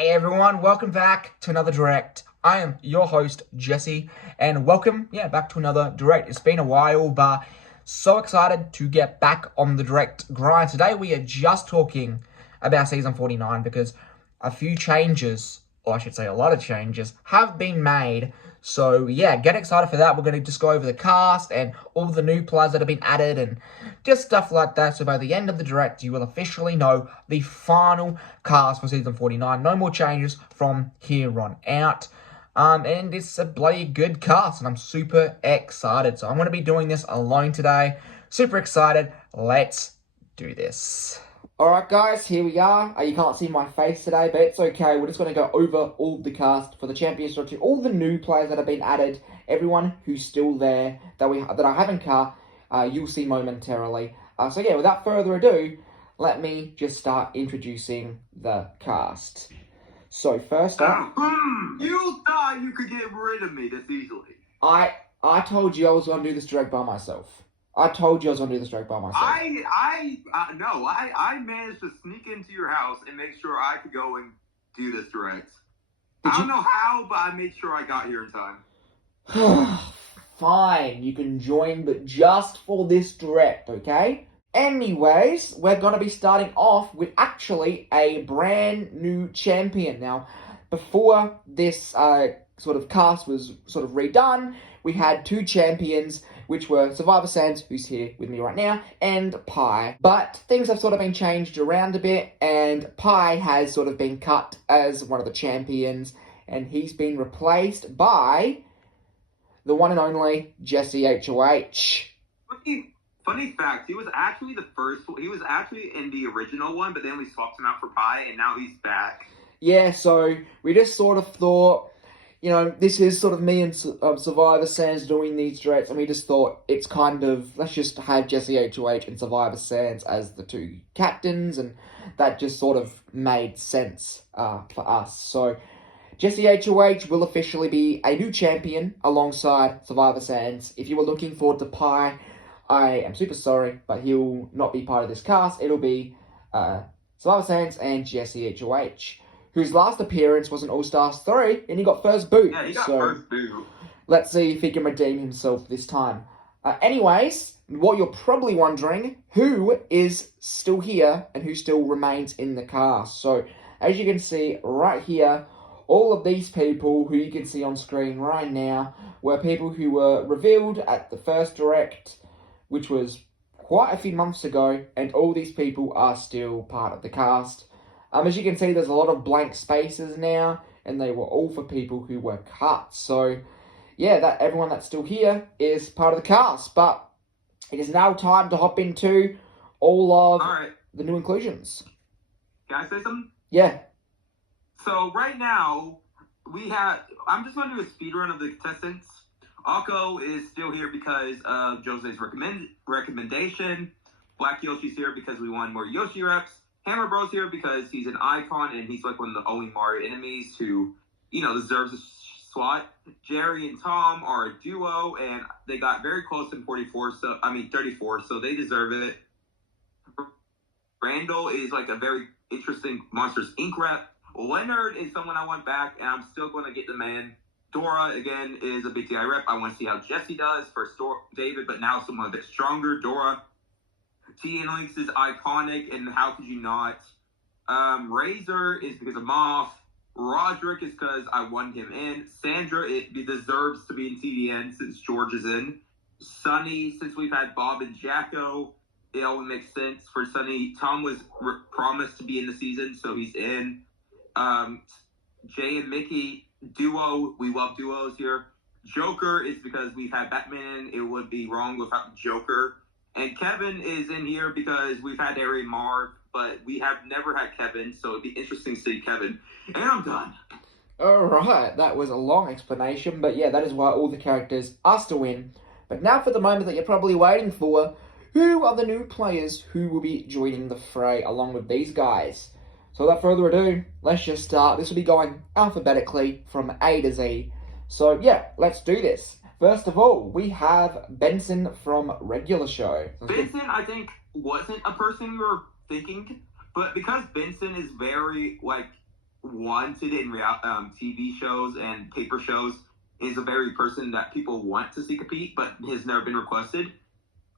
Hey everyone, welcome back to another Direct. I am your host, Jesse, and welcome, back to another Direct. It's been a while, but so excited to get back on the Direct grind. Today we are just talking about Season 49 because a few changes, or I should say a lot of changes, have been made. So get excited for that. We're going to just go over the cast and all the new players that have been added and just stuff like that. So by the end of the Direct, you will officially know the final cast for Season 49. No more changes from here on out. And it's a bloody good cast, and I'm super excited. So I'm going to be doing this alone today. Super excited. Let's do this. Alright guys, here we are. You can't see my face today, but it's okay. We're just going to go over all the cast for the Championship 2, all the new players that have been added, everyone who's still there that I haven't cut, you'll see momentarily. Without further ado, let me just start introducing the cast. So first up... You thought you could get rid of me this easily. I told you I was going to do this Direct by myself. I told you I was going to do this Direct by myself. I managed to sneak into your house and make sure I could go and do this Direct. I don't know how, but I made sure I got here in time. Fine, you can join, but just for this Direct, okay? Anyways, we're going to be starting off with actually a brand new champion. Now, before this sort of cast was sort of redone, we had two champions, which were Survivor Sans, who's here with me right now, and Pi. But things have sort of been changed around a bit, and Pi has sort of been cut as one of the champions, and he's been replaced by the one and only Jesse HOH. Funny fact, he was actually in the original one, but then we swapped him out for Pi, and now he's back. Yeah, so we just sort of thought, this is sort of me and Survivor Sans doing these Directs, and we just thought it's kind of, let's just have Jesse HOH and Survivor Sans as the two captains, and that just sort of made sense for us. So Jesse HOH will officially be a new champion alongside Survivor Sans. If you were looking forward to Pi, I am super sorry, but he'll not be part of this cast. It'll be Survivor Sans and Jesse HOH, whose last appearance was in All-Stars 3, and he got first boot. Yeah, he got first boot. Let's see if he can redeem himself this time. Anyways, what you're probably wondering, who is still here and who still remains in the cast? So, as you can see right here, all of these people who you can see on screen right now were people who were revealed at the first Direct, which was quite a few months ago, and all these people are still part of the cast. As you can see, there's a lot of blank spaces now, and they were all for people who were cut. So, everyone that's still here is part of the cast. But it is now time to hop into all of the new inclusions. Can I say something? Yeah. So, right now, I'm just going to do a speedrun of the contestants. Akko is still here because of Jose's recommendation. Black Yoshi's here because we won more Yoshi reps. Hammer Bro's here because he's an icon and he's like one of the only Mario enemies who, deserves a slot. Jerry and Tom are a duo and they got very close in 34, so they deserve it. Randall is like a very interesting Monsters Inc. rep. Leonard is someone I want back and I'm still going to get the man. Dora, again, is a BTI rep. I want to see how Jesse does for David, but now someone a bit stronger. Dora. T and Lynx is iconic, and how could you not? Razor is because of Moth. Roderick is because I won him in. Sandra, deserves to be in TDN since George is in. Sunny, since we've had Bob and Jacko, it only makes sense for Sunny. Tom was promised to be in the season, so he's in. Jay and Mickey, duo. We love duos here. Joker is because we've had Batman. It would be wrong without Joker. And Kevin is in here because we've had Harry Mark, but we have never had Kevin, so it'd be interesting to see Kevin. And I'm done. Alright, that was a long explanation, but that is why all the characters are still in. But now for the moment that you're probably waiting for, who are the new players who will be joining the fray along with these guys? So without further ado, let's just start. This will be going alphabetically from A to Z. So let's do this. First of all, we have Benson from Regular Show. Benson, I think, wasn't a person we were thinking, but because Benson is very, wanted in TV shows and paper shows, is a very person that people want to see compete, but has never been requested.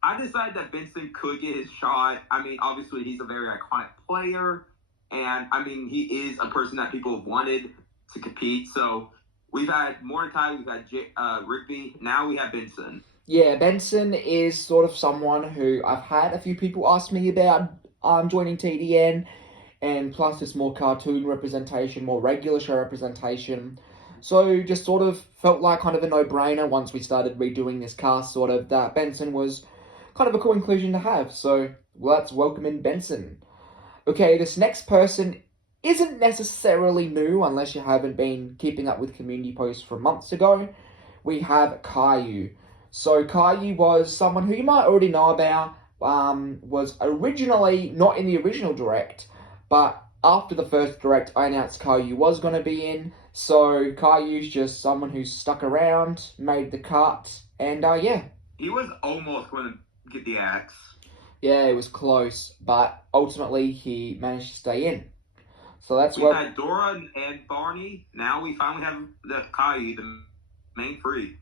I decided that Benson could get his shot. I mean, obviously, he's a very iconic player. And, I mean, he is a person that people have wanted to compete. So we've had Mordecai, we've had Rigby. Now we have Benson. Yeah, Benson is sort of someone who I've had a few people ask me about joining TDN. And plus, it's more cartoon representation, more regular show representation. So just sort of felt like kind of a no-brainer once we started redoing this cast, sort of, that Benson was kind of a cool inclusion to have. So let's welcome in Benson. Okay, this next person isn't necessarily new unless you haven't been keeping up with community posts from months ago. We have Caillou. So Caillou was someone who you might already know about, was originally not in the original direct, but after the first direct, I announced Caillou was going to be in. So Caillou's just someone who's stuck around, made the cut, and yeah. He was almost going to get the axe. Yeah, it was close, but ultimately he managed to stay in. So that's we had Dora and Barney. Now we finally have the Caillou, the main three.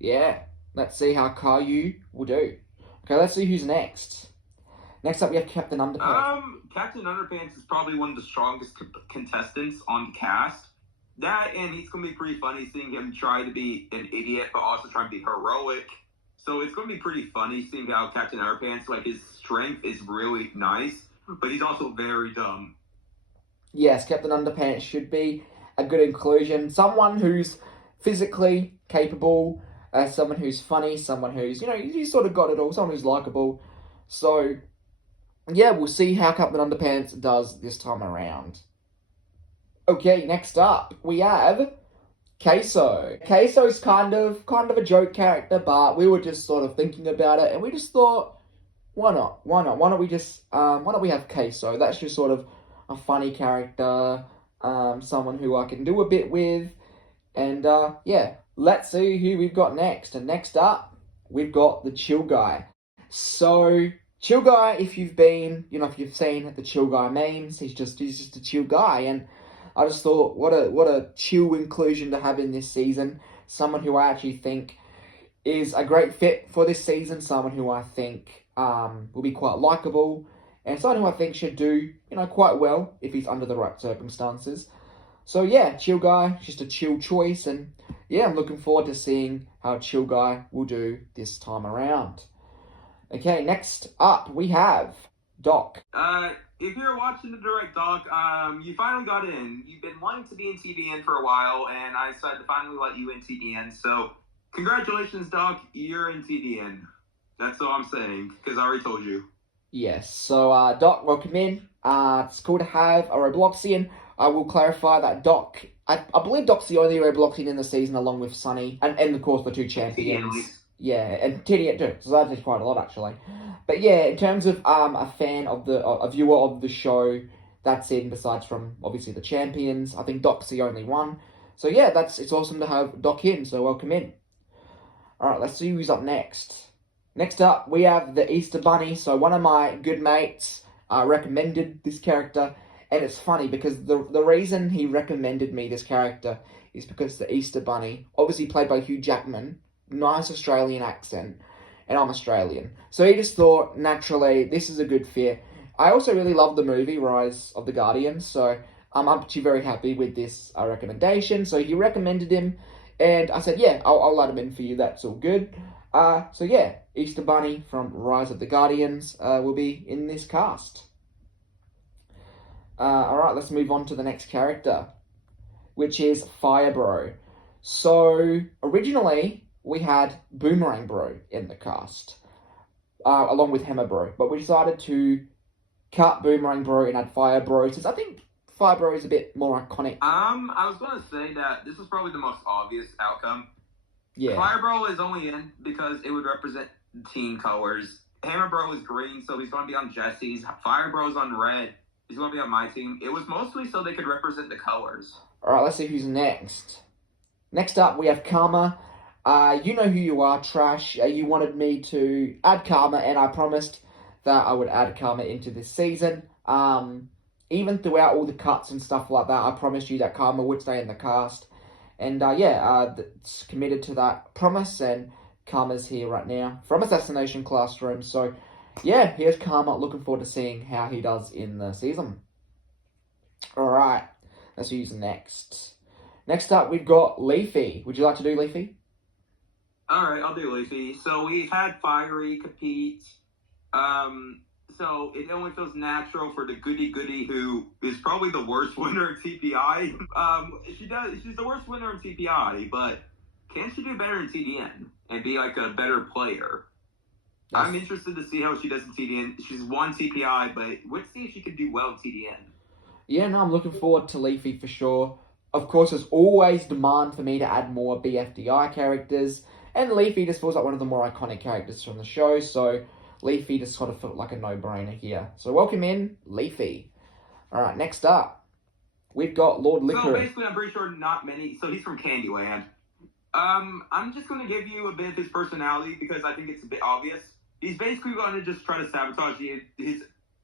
Yeah, let's see how Caillou will do. Okay, let's see who's next. Next up, we have Captain Underpants. Captain Underpants is probably one of the strongest contestants on the cast. That, and he's going to be pretty funny seeing him try to be an idiot, but also try to be heroic. So it's going to be pretty funny seeing how Captain Underpants, like, his strength is really nice, but he's also very dumb. Yes, Captain Underpants should be a good inclusion. Someone who's physically capable, someone who's funny, someone who's, he's sort of got it all, someone who's likable. So, yeah, we'll see how Captain Underpants does this time around. Okay, next up, we have Queso. Queso's kind of a joke character, but we were just sort of thinking about it, and we just thought, why not? Why don't we have Queso? That's just sort of a funny character, someone who I can do a bit with, and yeah, let's see who we've got next. And next up, we've got the Chill Guy. So, Chill Guy, if you've seen the Chill Guy memes, he's just a chill guy, and I just thought, what a chill inclusion to have in this season. Someone who I actually think is a great fit for this season. Someone who I think will be quite likable, and someone who I think should do quite well if he's under the right circumstances. So yeah, Chill Guy, just a chill choice, and yeah, I'm looking forward to seeing how Chill Guy will do this time around. Okay, next up we have Doc. If you're watching the direct, Doc, you finally got in. You've been wanting to be in TDN for a while, and I decided to finally let you in TDN. So, congratulations, Doc. You're in TDN. That's all I'm saying, because I already told you. Yes, so Doc, welcome in. It's cool to have a Robloxian. I will clarify that Doc, I believe Doc's the only Robloxian in the season, along with Sunny, and of course the two champions. Yeah, and TDN too, so that's just quite a lot actually. But yeah, in terms of a fan of a viewer of the show, that's in, besides from obviously the champions. I think Doc's the only one. So yeah, it's awesome to have Doc in, so welcome in. Alright, let's see who's up next. Next up, we have the Easter Bunny. So one of my good mates recommended this character, and it's funny because the reason he recommended me this character is because the Easter Bunny, obviously played by Hugh Jackman, nice Australian accent, and I'm Australian. So he just thought, naturally, this is a good fit. I also really love the movie, Rise of the Guardians, so I'm actually very happy with this recommendation. So he recommended him, and I said, yeah, I'll let him in for you, that's all good. So yeah, Easter Bunny from Rise of the Guardians will be in this cast. Alright, let's move on to the next character, which is Fire Bro. So, originally, we had Boomerang Bro in the cast, along with Hammer Bro, but we decided to cut Boomerang Bro and add Fire Bro, since I think Fire Bro is a bit more iconic. I was going to say that this is probably the most obvious outcome. Yeah. Fire Bro is only in because it would represent team colors. Hammer Bro is green, so he's going to be on Jesse's. Fire Bro's on red. He's going to be on my team. It was mostly so they could represent the colors. Alright, let's see who's next. Next up, we have Karma. You know who you are, Trash. You wanted me to add Karma, and I promised that I would add Karma into this season. even throughout all the cuts and stuff like that, I promised you that Karma would stay in the cast. And it's committed to that promise, and Karma's here right now from Assassination Classroom. So, yeah, here's Karma. Looking forward to seeing how he does in the season. Alright, let's use next. Next up, we've got Leafy. Would you like to do Leafy? Alright, I'll do Leafy. So we've had Fiery compete. So it only feels natural for the goody who is probably the worst winner in TPI. She's the worst winner in TPI, but can she do better in TDN and be like a better player? I'm interested to see how she does in TDN. She's won TPI, but let's see if she can do well in TDN. Yeah, no, I'm looking forward to Leafy for sure. Of course, there's always demand for me to add more BFDI characters, and Leafy just feels like one of the more iconic characters from the show, so Leafy just sort of felt like a no-brainer here. So welcome in, Leafy. Alright, next up, we've got Lord Licorice. So basically, I'm pretty sure not many... So he's from Candyland. I'm just going to give you a bit of his personality because I think it's a bit obvious. He's basically going to just try to sabotage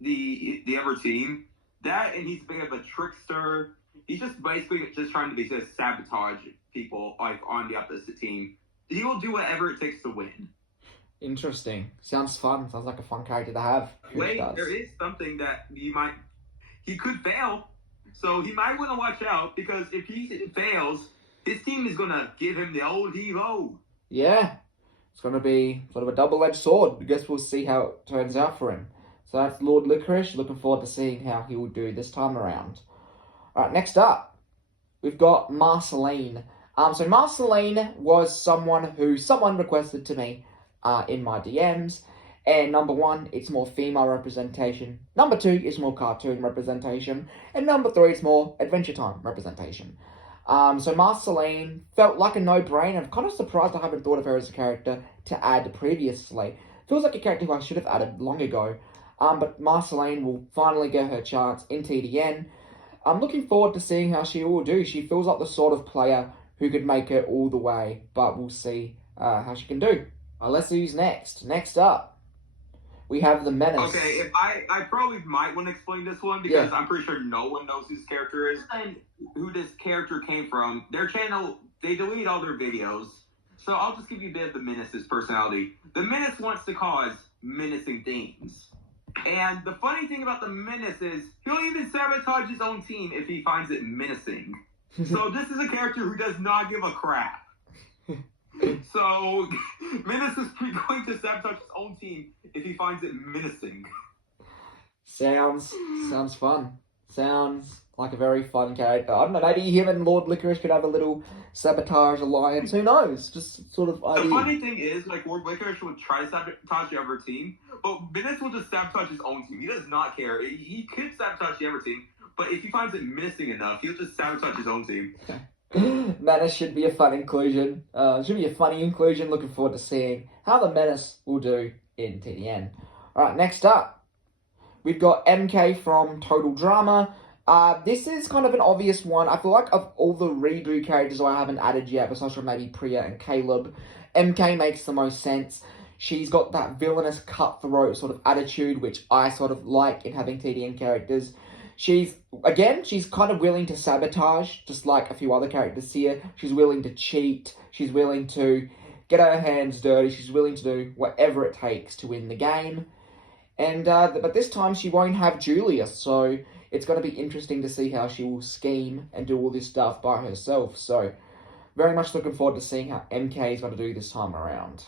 the other team. That, and he's a bit of a trickster. He's just basically just trying to just sabotage people like on the opposite team. He will do whatever it takes to win. Interesting. Sounds fun. Sounds like a fun character to have. Wait, there is something that he could fail. So he might want to watch out because if he fails, his team is going to give him the old heave-ho. Yeah. It's going to be sort of a double-edged sword. I guess we'll see how it turns out for him. So that's Lord Licorice. Looking forward to seeing how he will do this time around. Alright, next up, we've got Marceline. So Marceline was someone requested to me in my DMs. And number one, it's more female representation. Number two, it's more cartoon representation. And number three, it's more Adventure Time representation. So Marceline felt like a no-brainer. I'm kind of surprised I haven't thought of her as a character to add previously. Feels like a character who I should have added long ago. But Marceline will finally get her chance in TDN. I'm looking forward to seeing how she will do. She feels like the sort of player who could make it all the way. But we'll see how she can do. Let's see who's next. Next up, we have the Menace. Okay, if I probably might want to explain this one because I'm pretty sure no one knows who this character is and who this character came from. Their channel, they delete all their videos. So I'll just give you a bit of the Menace's personality. The Menace wants to cause menacing things. And the funny thing about the Menace is he'll even sabotage his own team if he finds it menacing. So this is a character who does not give a crap. So Menace is going to sabotage his own team if he finds it menacing. Sounds fun. Sounds like a very fun character. I don't know, maybe him and Lord Licorice could have a little sabotage alliance. Who knows? Just sort of idea. The funny thing is, like, Lord Licorice would try to sabotage the other team, but Menace will just sabotage his own team. He does not care. He could sabotage the other team, but if he finds it menacing enough, he'll just sabotage his own team. Menace should be a fun inclusion. Should be a funny inclusion. Looking forward to seeing how the Menace will do in TDN. Alright, next up, we've got MK from Total Drama. This is kind of an obvious one. I feel like of all the reboot characters I haven't added yet, besides from maybe Priya and Caleb, MK makes the most sense. She's got that villainous cutthroat sort of attitude, which I sort of like in having TDN characters. She's kind of willing to sabotage, just like a few other characters here. She's willing to cheat. She's willing to get her hands dirty. She's willing to do whatever it takes to win the game. And but this time she won't have Julius, so it's going to be interesting to see how she will scheme and do all this stuff by herself. So very much looking forward to seeing how MK is going to do this time around.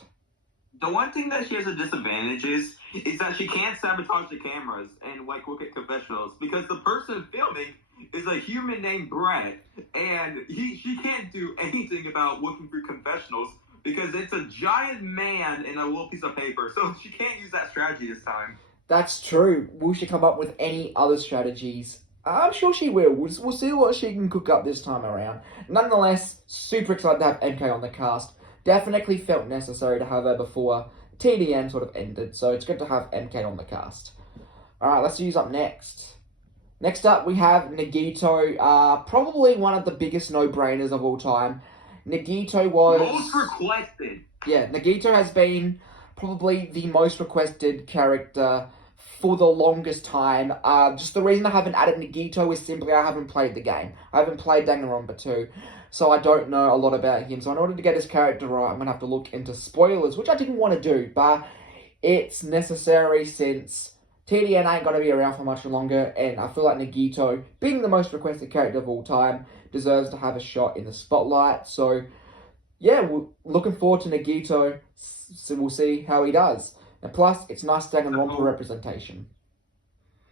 The one thing that she has a disadvantage is that she can't sabotage the cameras and like look at confessionals because the person filming is a human named Brett and she can't do anything about looking through confessionals because it's a giant man in a little piece of paper, so she can't use that strategy this time. That's true. Will she come up with any other strategies? I'm sure she will. We'll see what she can cook up this time around. Nonetheless, super excited to have MK on the cast. Definitely felt necessary to have her before TDN sort of ended, so it's good to have MK on the cast. Alright, let's use up next. Next up, we have Nagito, probably one of the biggest no-brainers of all time. Nagito was... Most requested. Yeah, Nagito has been probably the most requested character for the longest time. Just the reason I haven't added Nagito is simply I haven't played the game. I haven't played Danganronpa 2, so I don't know a lot about him. So in order to get his character right, I'm going to have to look into spoilers, which I didn't want to do, but it's necessary since TDN ain't going to be around for much longer, and I feel like Nagito, being the most requested character of all time, deserves to have a shot in the spotlight. So yeah, we're looking forward to Nagito, so we'll see how he does. And plus, it's nice Danganronpa representation.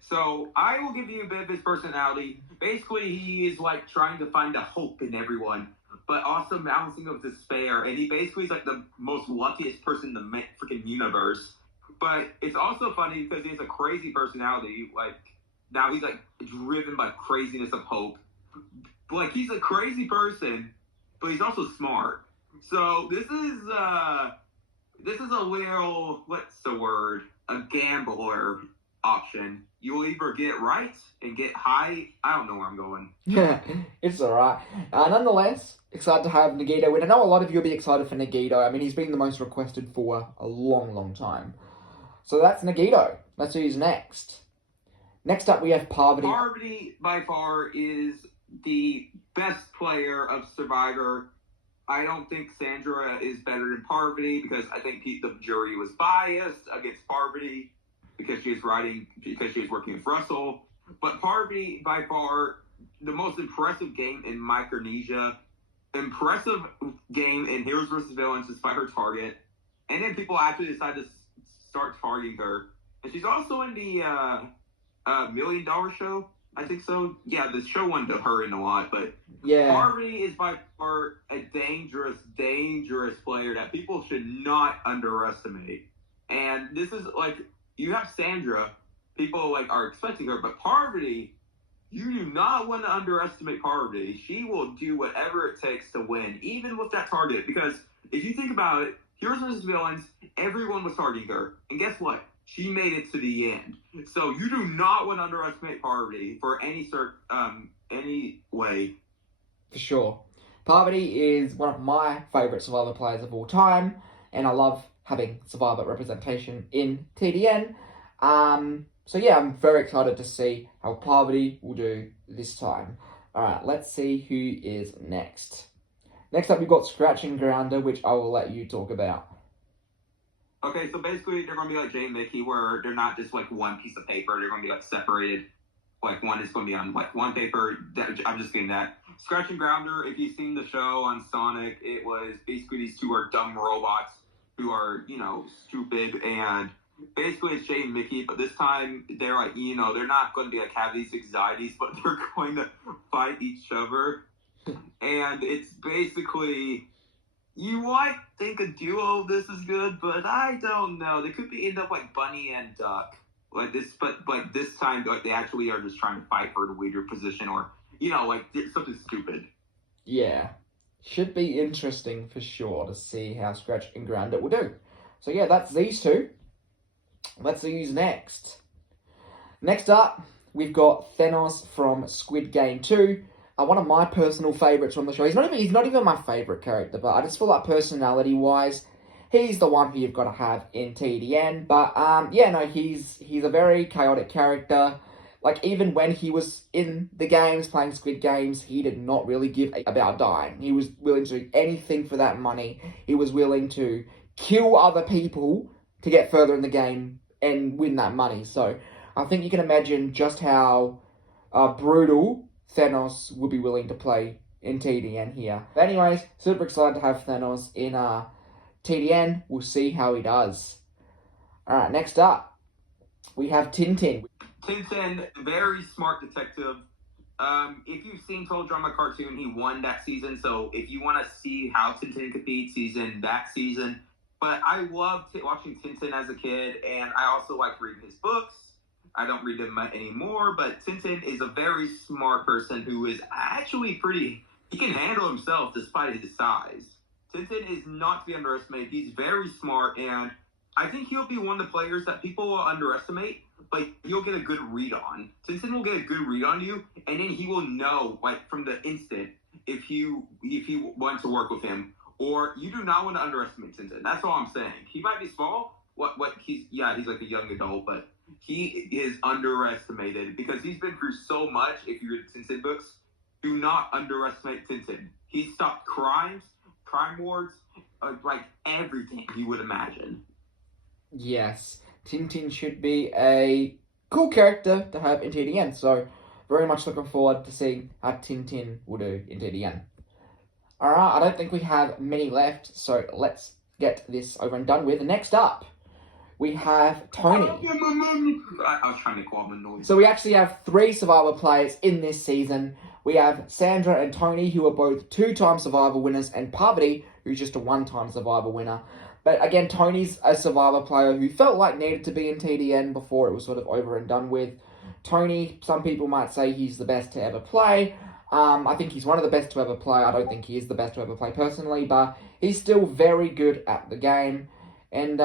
So I will give you a bit of his personality. Basically, he is like trying to find a hope in everyone, but also balancing of despair. And he basically is like the most luckiest person in the freaking universe. But it's also funny because he has a crazy personality. Like now he's like driven by craziness of hope. Like he's a crazy person, but he's also smart. So this is a little, what's the word? A gambler option. You will either get right and get high. I don't know where I'm going. Yeah, it's alright. Nonetheless, excited to have Nagito, and I know a lot of you will be excited for Nagito. I mean, he's been the most requested for a long, long time. So that's Nagito. Let's see who's next. Next up, we have Parvati. Parvati, by far, is the best player of Survivor. I don't think Sandra is better than Parvati because I think the jury was biased against Parvati because she was working with Russell. But Parvati, by far, the most impressive game in Micronesia, impressive game in Heroes vs. Villains despite her target, and then people actually decided to start targeting her. And she's also in the $1 Million Show. I think so. Yeah, the show won to her in a lot, but yeah, Parvati is by far a dangerous, dangerous player that people should not underestimate. And this is like, you have Sandra, people like are expecting her, but Parvati, you do not want to underestimate Parvati. She will do whatever it takes to win, even with that target. Because if you think about it, Heroes vs. Villains, everyone was targeting her, and guess what? She made it to the end. So you do not want to underestimate Parvati for any way. For sure. Parvati is one of my favourite Survivor players of all time, and I love having Survivor representation in TDN. So yeah, I'm very excited to see how Parvati will do this time. Alright, let's see who is next. Next up, we've got Scratch and Grounder, which I will let you talk about. Okay, so basically they're going to be like Jay and Mickey, where they're not just like one piece of paper. They're going to be like separated. Like one is going to be on like one paper. I'm just getting that. Scratch and Grounder, if you've seen the show on Sonic, it was basically these two are dumb robots who are, stupid. And basically it's Jay and Mickey, but this time they're like, they're not going to be like have these anxieties, but they're going to fight each other. And it's basically... You might think a duo of this is good, but I don't know. They could end up like Bunny and Duck, like this. But like this time, like they actually are just trying to fight for the leader position, or like something stupid. Yeah, should be interesting for sure to see how Scratch and Grounder will do. So yeah, that's these two. Let's see who's next. Next up, we've got Thanos from Squid Game 2. One of my personal favourites from the show. He's not even my favourite character, but I just feel like personality-wise, he's the one who you've got to have in TDN. But he's a very chaotic character. Like even when he was in the games playing Squid Games, he did not really give about dying. He was willing to do anything for that money. He was willing to kill other people to get further in the game and win that money. So I think you can imagine just how brutal Thanos would be willing to play in TDN here. But anyways, super excited to have Thanos in TDN. We'll see how he does. Alright, next up, we have Tintin. Tintin, very smart detective. If you've seen Total Drama Cartoon, he won that season. So if you want to see how Tintin competes, he's in that season. But I loved watching Tintin as a kid, and I also like reading his books. I don't read them anymore, but Tintin is a very smart person who is actually he can handle himself despite his size. Tintin is not to be underestimated. He's very smart, and I think he'll be one of the players that people will underestimate, but he'll get a good read on. Tintin will get a good read on you, and then he will know, like, from the instant if you want to work with him, or you do not want to underestimate Tintin. That's all I'm saying. He might be small. He's like a young adult, but he is underestimated because he's been through so much. If you read the Tintin books, do not underestimate Tintin. He stopped crimes, crime wars, like everything you would imagine. Yes, Tintin should be a cool character to have in TDN, so very much looking forward to seeing how Tintin will do in TDN. Alright, I don't think we have many left, so let's get this over and done with. Next up, we have Tony. I was trying to call him a noise. So we actually have 3 Survivor players in this season. We have Sandra and Tony, who are both 2-time Survivor winners, and Parvati, who's just a 1-time Survivor winner. But again, Tony's a Survivor player who felt like needed to be in TDN before it was sort of over and done with. Tony, some people might say he's the best to ever play. I think he's one of the best to ever play. I don't think he is the best to ever play personally, but he's still very good at the game. And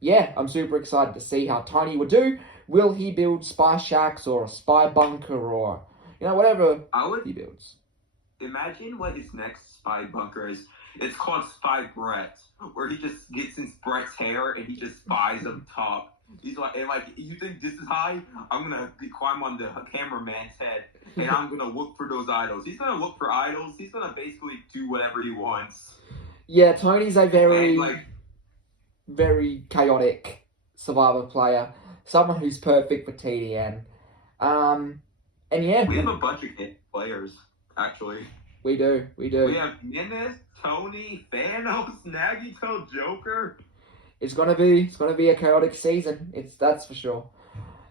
yeah, I'm super excited to see how Tony would do. Will he build spy shacks or a spy bunker or, whatever he builds? Imagine what his next spy bunker is. It's called Spy Brett, where he just gets in Brett's hair and he just spies up top. He's like, you think this is high? I'm gonna climb on the cameraman's head and I'm gonna look for those idols. He's gonna look for idols. He's gonna basically do whatever he wants. Yeah, Tony's a very chaotic Survivor player. Someone who's perfect for TDN. And yeah. We have a bunch of players, actually. We do. We have Menace, Tony, Thanos, Nagito, Joker. It's gonna be a chaotic season. That's for sure.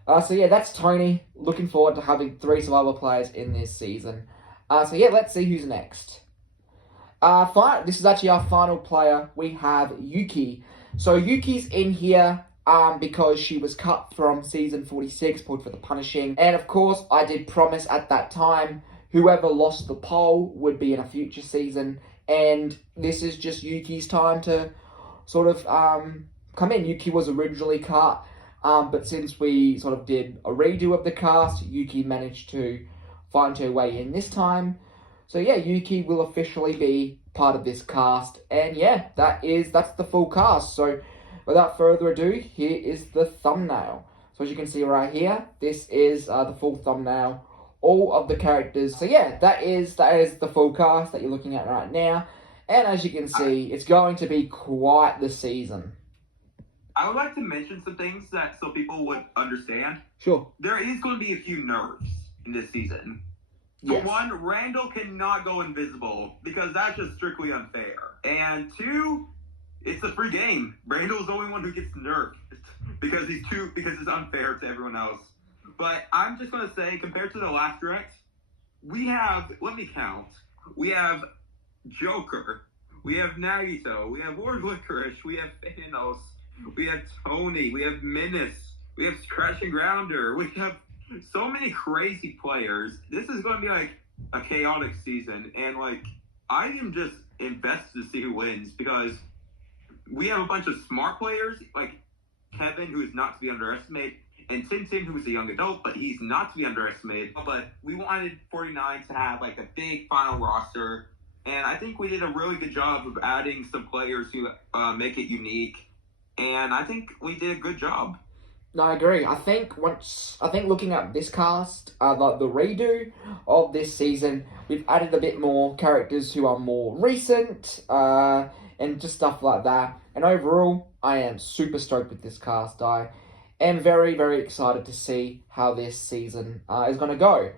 So yeah, that's Tony. Looking forward to having 3 Survivor players in this season. So yeah, let's see who's next. This is actually our final player. We have Yuki. So Yuki's in here because she was cut from season 46, pulled for the punishing. And of course, I did promise at that time whoever lost the poll would be in a future season. And this is just Yuki's time to sort of come in. Yuki was originally cut, but since we sort of did a redo of the cast, Yuki managed to find her way in this time. So yeah, Yuki will officially be part of this cast. And yeah, that's the full cast. So without further ado, here is the thumbnail. So as you can see right here, this is the full thumbnail. All of the characters. So yeah, that is the full cast that you're looking at right now. And as you can see, it's going to be quite the season. I would like to mention some things so people would understand. Sure. There is going to be a few nerfs in this season. For one, Randall cannot go invisible because that's just strictly unfair. And 2, it's a free game. Randall's the only one who gets nerfed because it's unfair to everyone else. But I'm just going to say, compared to the last direct, we have, let me count, we have Joker, we have Nagito, we have Lord Licorice, we have Thanos, we have Tony, we have Menace, we have Crash and Grounder, we have so many crazy players. This is going to be like a chaotic season, and I am just invested to see who wins because we have a bunch of smart players like Kevin, who is not to be underestimated, and Tintin, who is a young adult, but he's not to be underestimated. But we wanted 49 to have a big final roster, and I think we did a really good job of adding some players who make it unique, and I think we did a good job. No, I agree. I think looking at this cast, the redo of this season, we've added a bit more characters who are more recent, and just stuff like that. And overall, I am super stoked with this cast. I am very, very excited to see how this season is going to go.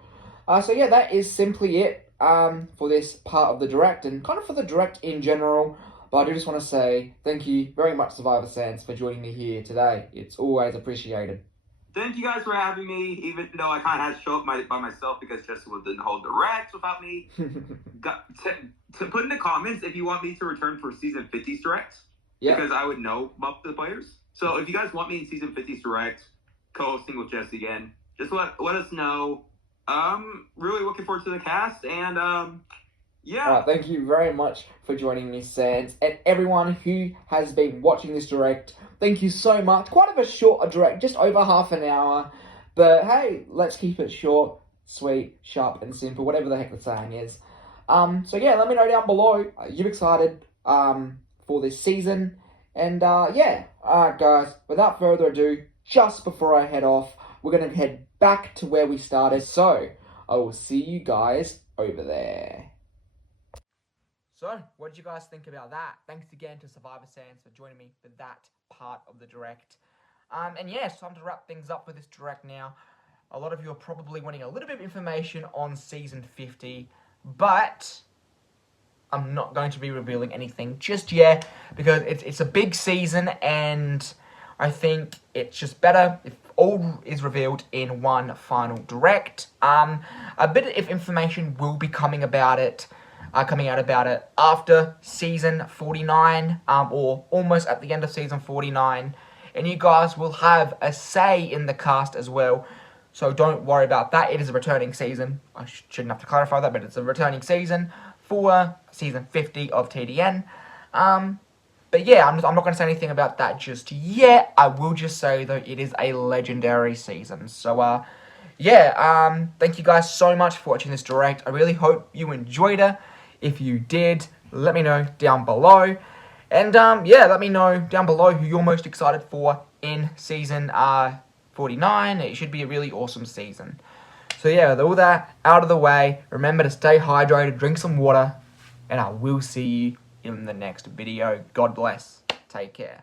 So yeah, that is simply it for this part of the direct, and kind of for the direct in general. But I do just want to say thank you very much, Survivor Sans, for joining me here today. It's always appreciated. Thank you guys for having me, even though I kind of had to show up by myself because Jessica didn't hold direct without me. To put in the comments if you want me to return for Season 50's direct, because I would know about the players. So if you guys want me in Season 50's direct, co-hosting with Jesse again, just let us know. Really looking forward to the cast, and yeah. Alright, thank you very much for joining me, Sans, and everyone who has been watching this direct. Thank you so much. Quite of a short direct, just over half an hour. But hey, let's keep it short, sweet, sharp, and simple, whatever the heck the saying is. So yeah, let me know down below. Are you excited for this season? And yeah, alright guys, without further ado, just before I head off, we're going to head back to where we started. So, I will see you guys over there. So, what did you guys think about that? Thanks again to Survivor Sans for joining me for that part of the direct. And yeah, it's time to wrap things up for this direct now. A lot of you are probably wanting a little bit of information on Season 50, but I'm not going to be revealing anything just yet because it's a big season, and I think it's just better if all is revealed in one final direct. A bit of information will be coming out about it after season 49, or almost at the end of season 49, and you guys will have a say in the cast as well. So don't worry about that. It is a returning season. I shouldn't have to clarify that, but it's a returning season for season 50 of TDN. But yeah, I'm not going to say anything about that just yet. I will just say, though, it is a legendary season. So, yeah, thank you guys so much for watching this direct. I really hope you enjoyed it. If you did, let me know down below. And, yeah, let me know down below who you're most excited for in season 49. It should be a really awesome season. So, yeah, with all that out of the way, remember to stay hydrated, drink some water, and I will see you in the next video. God bless. Take care.